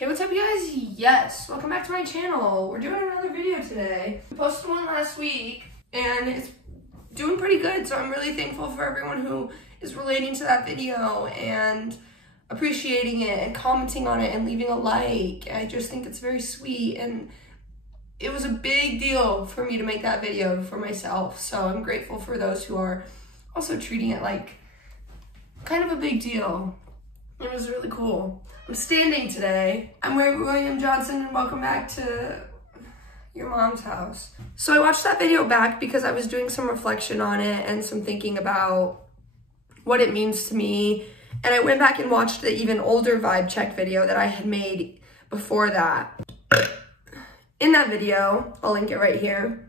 Hey, what's up, you guys? Yes, welcome back to my channel. We're doing another video today. I posted one last week and it's doing pretty good, so I'm really thankful for everyone who is relating to that video and appreciating it and commenting on it and leaving a like. I just think it's very sweet, and it was a big deal for me to make that video for myself, so I'm grateful for those who are also treating it like kind of a big deal. It was really cool. I'm standing today. I'm William Johnson, and welcome back to your mom's house. So I watched that video back because I was doing some reflection on it and some thinking about what it means to me. And I went back and watched the even older vibe check video that I had made before that. In that video, I'll link it right here,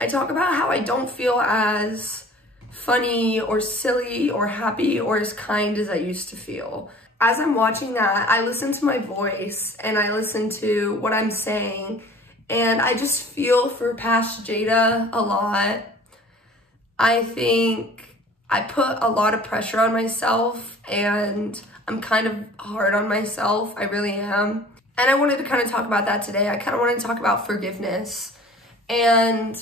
I talk about how I don't feel as funny or silly or happy or as kind as I used to feel. As I'm watching that, I listen to my voice and I listen to what I'm saying, and I just feel for past Jayda a lot. I think I put a lot of pressure on myself and I'm kind of hard on myself. I really am. And I wanted to kind of talk about that today. I kind of wanted to talk about forgiveness. And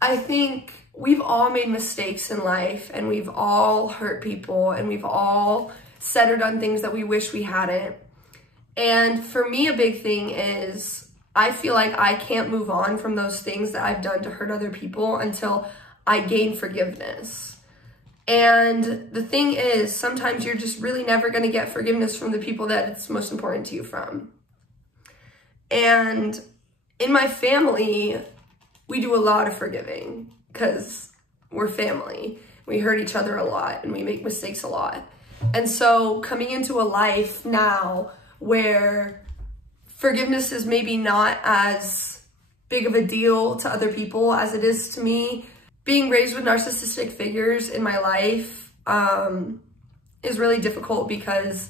I think we've all made mistakes in life, and we've all hurt people, and we've all said or done things that we wish we hadn't. And for me, a big thing is I feel like I can't move on from those things that I've done to hurt other people until I gain forgiveness. And the thing is, sometimes you're just really never going to get forgiveness from the people that it's most important to you from. And in my family, we do a lot of forgiving because we're family. We hurt each other a lot and we make mistakes a lot. And so coming into a life now where forgiveness is maybe not as big of a deal to other people as it is to me, being raised with narcissistic figures in my life is really difficult because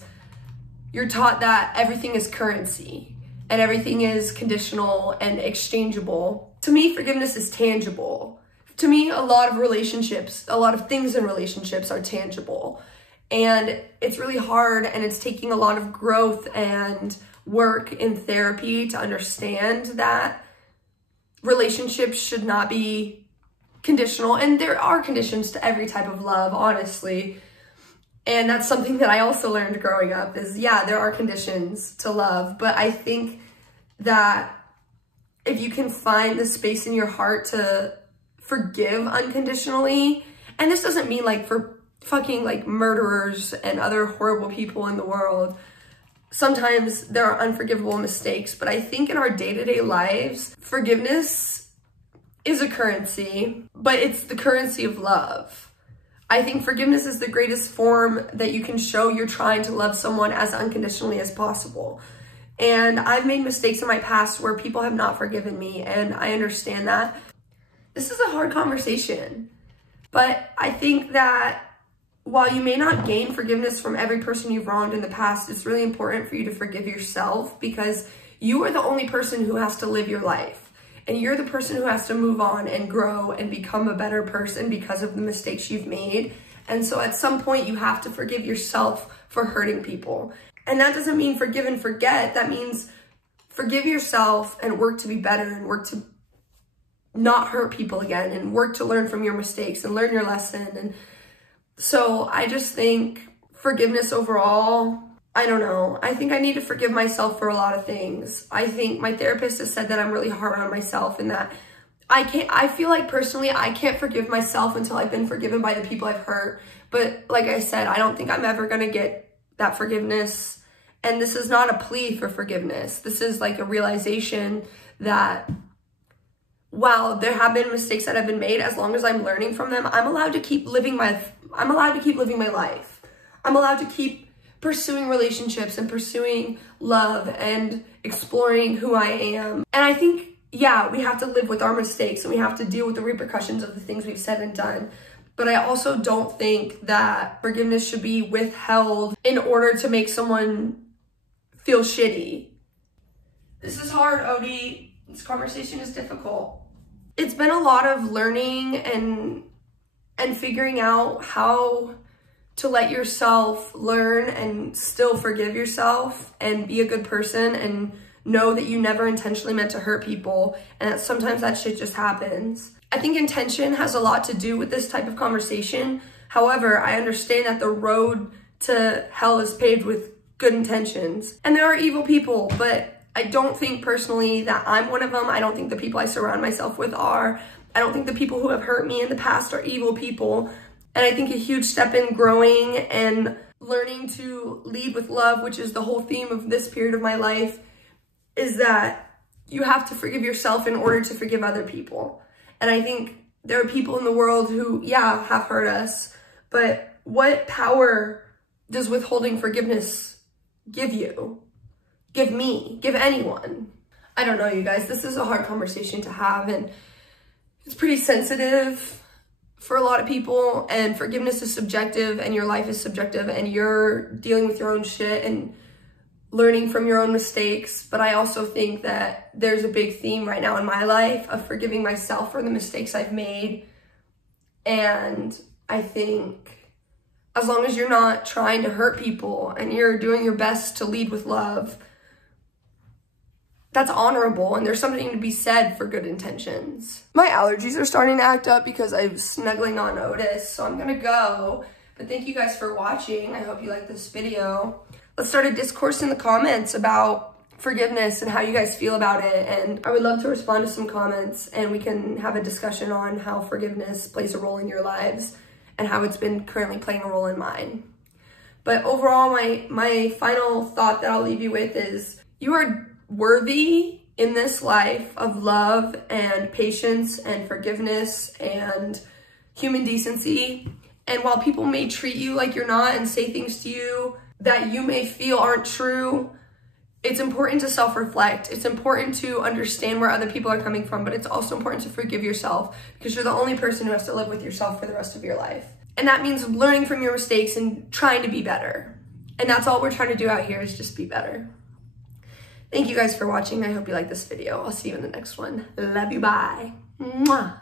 you're taught that everything is currency and everything is conditional and exchangeable. To me, forgiveness is tangible. To me, a lot of relationships, a lot of things in relationships are tangible. And it's really hard, and it's taking a lot of growth and work in therapy to understand that relationships should not be conditional. And there are conditions to every type of love, honestly. And that's something that I also learned growing up is, yeah, there are conditions to love. But I think that if you can find the space in your heart to forgive unconditionally, and this doesn't mean like for fucking like murderers and other horrible people in the world. Sometimes there are unforgivable mistakes, but I think in our day-to-day lives, forgiveness is a currency, but it's the currency of love. I think forgiveness is the greatest form that you can show you're trying to love someone as unconditionally as possible. And I've made mistakes in my past where people have not forgiven me, and I understand that. This is a hard conversation, but I think that while you may not gain forgiveness from every person you've wronged in the past, it's really important for you to forgive yourself, because you are the only person who has to live your life. And you're the person who has to move on and grow and become a better person because of the mistakes you've made. And so at some point you have to forgive yourself for hurting people. And that doesn't mean forgive and forget. That means forgive yourself and work to be better and work to not hurt people again and work to learn from your mistakes and learn your lesson. And so I just think forgiveness overall, I don't know. I think I need to forgive myself for a lot of things. I think my therapist has said that I'm really hard on myself, and that I feel like personally I can't forgive myself until I've been forgiven by the people I've hurt. But like I said, I don't think I'm ever gonna get that forgiveness. And this is not a plea for forgiveness. This is like a realization that while there have been mistakes that have been made, as long as I'm learning from them, I'm allowed to keep living my life. I'm allowed to keep pursuing relationships and pursuing love and exploring who I am. And I think, yeah, we have to live with our mistakes and we have to deal with the repercussions of the things we've said and done. But I also don't think that forgiveness should be withheld in order to make someone feel shitty. This is hard, Odie. This conversation is difficult. It's been a lot of learning and figuring out how to let yourself learn and still forgive yourself and be a good person and know that you never intentionally meant to hurt people and that sometimes that shit just happens. I think intention has a lot to do with this type of conversation. However, I understand that the road to hell is paved with good intentions. And there are evil people, but I don't think personally that I'm one of them. I don't think the people I surround myself with are. I don't think the people who have hurt me in the past are evil people. And I think a huge step in growing and learning to lead with love, which is the whole theme of this period of my life, is that you have to forgive yourself in order to forgive other people. And I think there are people in the world who, yeah, have hurt us, but what power does withholding forgiveness give you? Give me? Give anyone? I don't know, you guys. This is a hard conversation to have, and it's pretty sensitive for a lot of people, and forgiveness is subjective, and your life is subjective, and you're dealing with your own shit and learning from your own mistakes. But I also think that there's a big theme right now in my life of forgiving myself for the mistakes I've made. And I think as long as you're not trying to hurt people and you're doing your best to lead with love, that's honorable, and there's something to be said for good intentions. My allergies are starting to act up because I'm snuggling on Otis, so I'm gonna go. But thank you guys for watching. I hope you liked this video. Let's start a discourse in the comments about forgiveness and how you guys feel about it. And I would love to respond to some comments, and we can have a discussion on how forgiveness plays a role in your lives and how it's been currently playing a role in mine. But overall, my final thought that I'll leave you with is you are worthy in this life of love and patience and forgiveness and human decency. And while people may treat you like you're not and say things to you that you may feel aren't true, it's important to self-reflect. It's important to understand where other people are coming from, but it's also important to forgive yourself, because you're the only person who has to live with yourself for the rest of your life. And that means learning from your mistakes and trying to be better. And that's all we're trying to do out here, is just be better. Thank you guys for watching. I hope you like this video. I'll see you in the next one. Love you. Bye. Mwah.